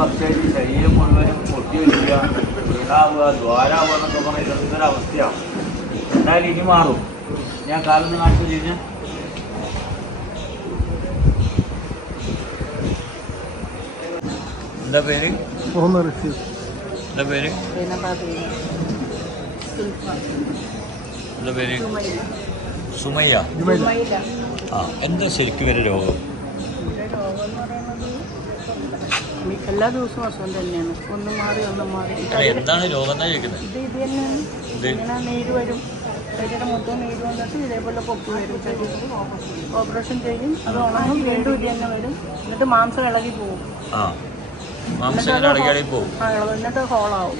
വർഷമായിട്ട് ശരീരം മുഴുവനും പൊട്ടിയൊഴിക്കുക വീണാവുക ദ്വാരാവുക എന്നൊക്കെ പറയുന്നത് ഇതൊരു അവസ്ഥയാണ് എന്തായാലും ഇനി മാറും. ഞാൻ കാലം കാണിച്ചു കഴിഞ്ഞാൽ എന്താ പേര്? മുഹമ്മദ് റഷീദ്. എന്താ പേര്? എന്താ പേര്? സുമയ്യ. ആ എന്താ ശരിക്കും ഇവരുടെ രോഗം? എല്ലാ ദിവസവും അസുഖം തന്നെയാണ്. ഒന്ന് മാറി ഒന്ന് മാറി. എന്താണ് രോഗം ഇത് ഇത് തന്നെയാണ്. ഇങ്ങനെ നീര് വരും. ശരീരം മൊത്തം നീര് വന്നിട്ട് ഇതേപോലെ പൊക്കി വരും. ശരീരത്തിൽ ഓപ്പറേഷൻ ചെയ്യും. അത് ഉണങ്ങും. വീണ്ടും ഇത് തന്നെ വരും. എന്നിട്ട് മാംസം ഇളകി പോകും എന്നിട്ട് ഹോളാവും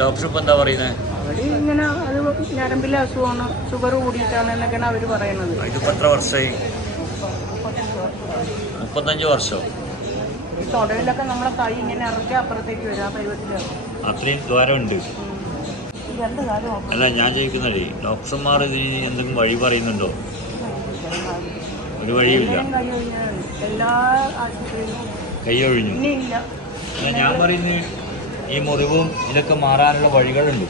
ഡോക്ടർ ഇപ്പം എന്താ പറയുന്നത് അവിടെ ഇങ്ങനെ അത് ഞരമ്പിലെ അസുഖമാണ്. ഷുഗർ കൂടിയിട്ടാണ് എന്നൊക്കെയാണ് അവർ പറയുന്നത്. ഇതിപ്പോൾ എത്ര വർഷമായി? മുപ്പത്തഞ്ച് വർഷം. ഈ തൊടയിലൊക്കെ നമ്മളെ കൈ ഇങ്ങനെ ഇറക്കി അപ്പുറത്തേക്ക് വരും ആ അത്രയും ദ്വാരമുണ്ട്. രണ്ട് കാലം അല്ല ഞാൻ ചോദിക്കുന്നതേ ഡോക്ടർമാർ ഇതിന് എന്തെങ്കിലും വഴി പറയുന്നുണ്ടോ? ഒരു വഴിയുമില്ല. എല്ലാ ആശുപത്രിയിലും അല്ല ഞാൻ പറയുന്നത് ഈ മുറിവും ഇതൊക്കെ മാറാനുള്ള വഴികളുണ്ട്.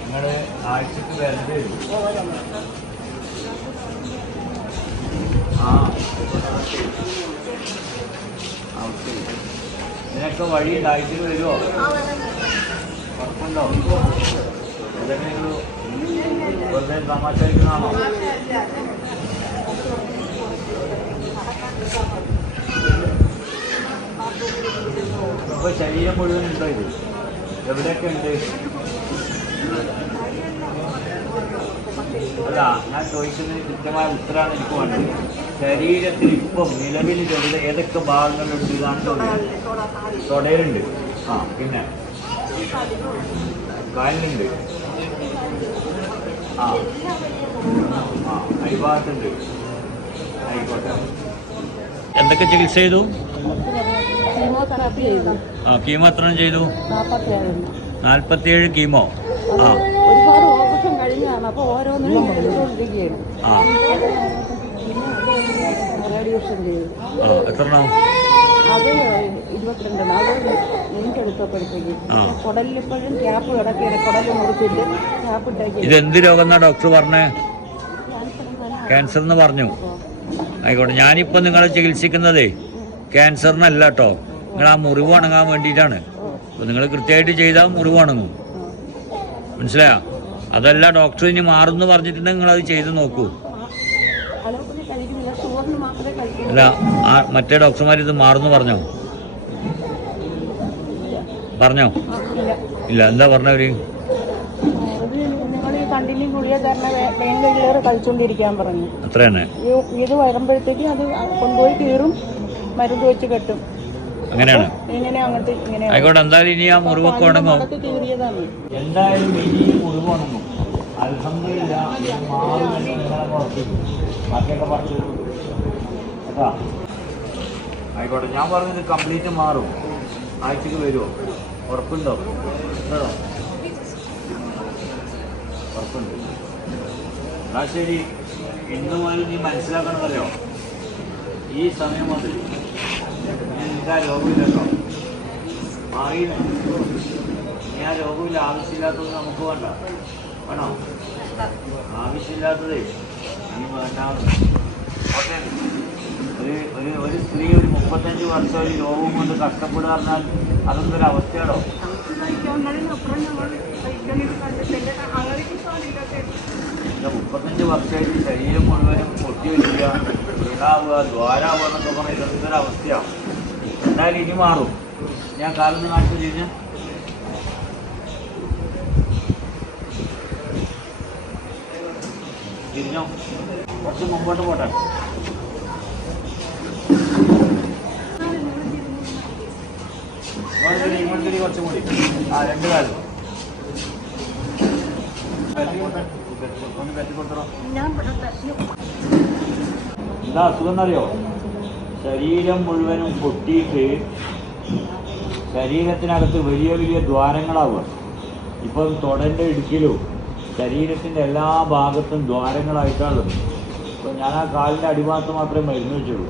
നിങ്ങൾ ആഴ്ചക്ക് വരേണ്ടി വരും. ആ. ഇതിനൊക്കെ വഴി ഉണ്ടായിട്ട് വരുമോ ഉറപ്പുണ്ടോ? എന്തെങ്കിലും വെറുതെ തമാശ കളിക്കുന്നതാണോ ഇപ്പൊ ശരീരം മുഴുവൻ ഉണ്ടോ ഇത്? എവിടെയൊക്കെ ഉണ്ട്? അല്ല ഞാൻ ചോദിക്കുന്നതിന് കൃത്യമായ ഉത്തരമാണ് എനിക്ക് വേണ്ടത്. ശരീരത്തിൽ ഇപ്പം നിലവിൽ ചെറുത് ഏതൊക്കെ ഭാഗങ്ങളുണ്ട് ഇതാണ് തൊടയിലുണ്ട്. ആ പിന്നെ? കാലിലുണ്ട് ആ ആ അടിഭാഗത്തുണ്ട് ആയിക്കോട്ടെ. എന്തൊക്കെ ചികിത്സ ചെയ്തു? ആ കീമോ എത്ര ചെയ്തു? നാൽപ്പത്തിയേഴ് കീമോ. ആ കഴിഞ്ഞാണ്. അപ്പോൾ ഓരോന്നിനും ചെയ്തുകൊണ്ടിരിക്കുകയാണ്. ആ. റേഡിയേഷൻ എണ്ണം? അത് ഇരുപത്തിരണ്ടെണ്ണം. അത് എനിക്കെടുത്തപ്പോഴത്തേക്ക് ആ. കുടലിലിപ്പോഴും ക്യാപ്പ് കിടക്കുകയാണ്. കുടൽ മുറിച്ചിട്ട് ക്യാപ്പ് ഇട്ടേക്ക് ഇത് എന്ത് രോഗം എന്നാ ഡോക്ടർ പറഞ്ഞേ? ക്യാൻസർ എന്ന് പറഞ്ഞു. ആയിക്കോട്ടെ. ഞാനിപ്പോൾ നിങ്ങളെ ചികിത്സിക്കുന്നതേ ക്യാൻസറിനല്ല കേട്ടോ നിങ്ങൾ ആ മുറിവ് ഉണങ്ങാൻ വേണ്ടിയിട്ടാണ്. അപ്പോൾ നിങ്ങൾ കൃത്യമായിട്ട് ചെയ്താൽ മുറിവ് ഉണങ്ങും. മനസ്സിലായോ? അതല്ല ഡോക്ടർ ഇനി മാറുമെന്ന് പറഞ്ഞിട്ടുണ്ടെങ്കിൽ നിങ്ങൾ അത് ചെയ്ത് നോക്കൂ. അല്ല മറ്റേ ഡോക്ടർമാർ ഇത് മാറുന്നു പറഞ്ഞോ? പറഞ്ഞോ? ഇല്ല എന്താ പറഞ്ഞവര്? അത്രയാണ് കഴിച്ചുകൊണ്ടിരിക്കാൻ പറഞ്ഞു ഇത് വരുമ്പോഴത്തേക്കും അത് കൊണ്ടുപോയി കീറും മരുന്ന് വെച്ച് കെട്ടും. അങ്ങനെയാണ്. ഇങ്ങനെ അങ്ങോട്ട് ഇങ്ങനെ ആയിക്കോട്ടെ എന്തായാലും ഇനി ആ മുറിവൊക്കെ ഉണങ്ങും എന്തായാലും ഇനി ബാക്കിയൊക്കെ കേട്ടാ? ആയിക്കോട്ടെ ഞാൻ പറഞ്ഞത് കംപ്ലീറ്റ് മാറും. ആഴ്ചക്ക് വരുമോ ഉറപ്പുണ്ടോ? ഉറപ്പുണ്ട്. എന്നാ ശരി ഇന്ന് മുതൽ നീ മനസ്സിലാക്കണമല്ലോ ഈ സമയം മുതൽ എനിക്ക് ആ രോഗമില്ലല്ലോ. മാറിയില്ല. ഇനി ആ രോഗമില്ല. ആവശ്യമില്ലാത്തത് നമുക്ക് വേണ്ട. വേണോ? ആവശ്യമില്ലാത്തതേ. ഇനി വേണ്ട. ഒരു ഒരു ഒരു സ്ത്രീ ഒരു മുപ്പത്തഞ്ച് വർഷം ഒരു രോഗം കൊണ്ട് കഷ്ടപ്പെടുക പറഞ്ഞാൽ അതൊന്നും ഒരു അവസ്ഥയാണോ? മുപ്പത്തഞ്ച് വർഷമായിട്ട് ശരീരം മുഴുവനും പൊട്ടിയൊലിക്കുക വീണാവുക ദ്വാരാവുക എന്നൊക്കെ പറഞ്ഞാൽ ഇതൊന്നും ഒരു അവസ്ഥയാണ് എന്തായാലും ഇനി മാറും. ഞാൻ കാലൊന്ന് കാണിച്ചു കഴിഞ്ഞാൽ തിരിഞ്ഞോ? കുറച്ച് മുമ്പോട്ട് പോട്ടെ. ഇങ്ങോട്ട് തിരി, കുറച്ചും കൂടി. ആ രണ്ട് കാലം. ഒന്ന് കെട്ടിക്കൊടുത്തോ? എന്താ അസുഖം എന്നറിയോ? ശരീരം മുഴുവനും പൊട്ടിയിട്ട് ശരീരത്തിനകത്ത് വലിയ വലിയ ദ്വാരങ്ങളാവുക. ഇപ്പം തൊടന്റെ ഇടുക്കിലും ശരീരത്തിന്റെ എല്ലാ ഭാഗത്തും ദ്വാരങ്ങളായിട്ടാണുള്ളത്. ഇപ്പം ഞാൻ ആ കാലിന്റെ അടിഭാഗത്ത് മാത്രമേ മരുന്ന് വെച്ചുള്ളൂ.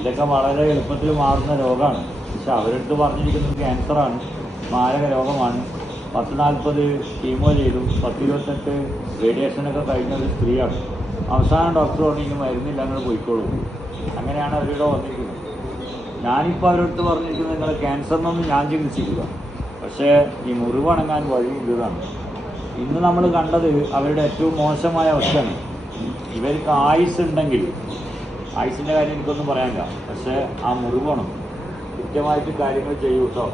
ഇതൊക്കെ വളരെ എളുപ്പത്തിൽ മാറുന്ന രോഗമാണ്. പക്ഷെ അവരെടുത്ത് പറഞ്ഞിരിക്കുന്നത് ക്യാൻസറാണ്. മാരക രോഗമാണ്. പത്ത് നാൽപ്പത് കീമോ ചെയ്തു. പത്തിരുപത്തെട്ട് റേഡിയേഷനൊക്കെ കഴിഞ്ഞ ഒരു സ്ത്രീയാണ്. അവസാനം ഡോക്ടർ പറഞ്ഞു മരുന്നില്ല നിങ്ങൾ പോയിക്കോളൂ. അങ്ങനെയാണ് അവരിവിടെ വന്നിരിക്കുന്നത്. ഞാനിപ്പോൾ അവരടുത്ത് പറഞ്ഞിരിക്കുന്നത് നിങ്ങൾ ക്യാൻസറിനൊന്നും ഞാൻ ചികിത്സിക്കുക പക്ഷേ ഈ മുറിവണങ്ങാൻ വഴിയുള്ളതാണ്. ഇന്ന് നമ്മൾ കണ്ടത് അവരുടെ ഏറ്റവും മോശമായ അവസ്ഥയാണ്. ഇവർക്ക് ആയുസ് ഉണ്ടെങ്കിൽ ആയുസിന്റെ കാര്യം എനിക്കൊന്നും പറയാനില്ല. പക്ഷേ ആ മുറിവണം. കൃത്യമായിട്ട് കാര്യങ്ങൾ ചെയ്യൂ കേട്ടോ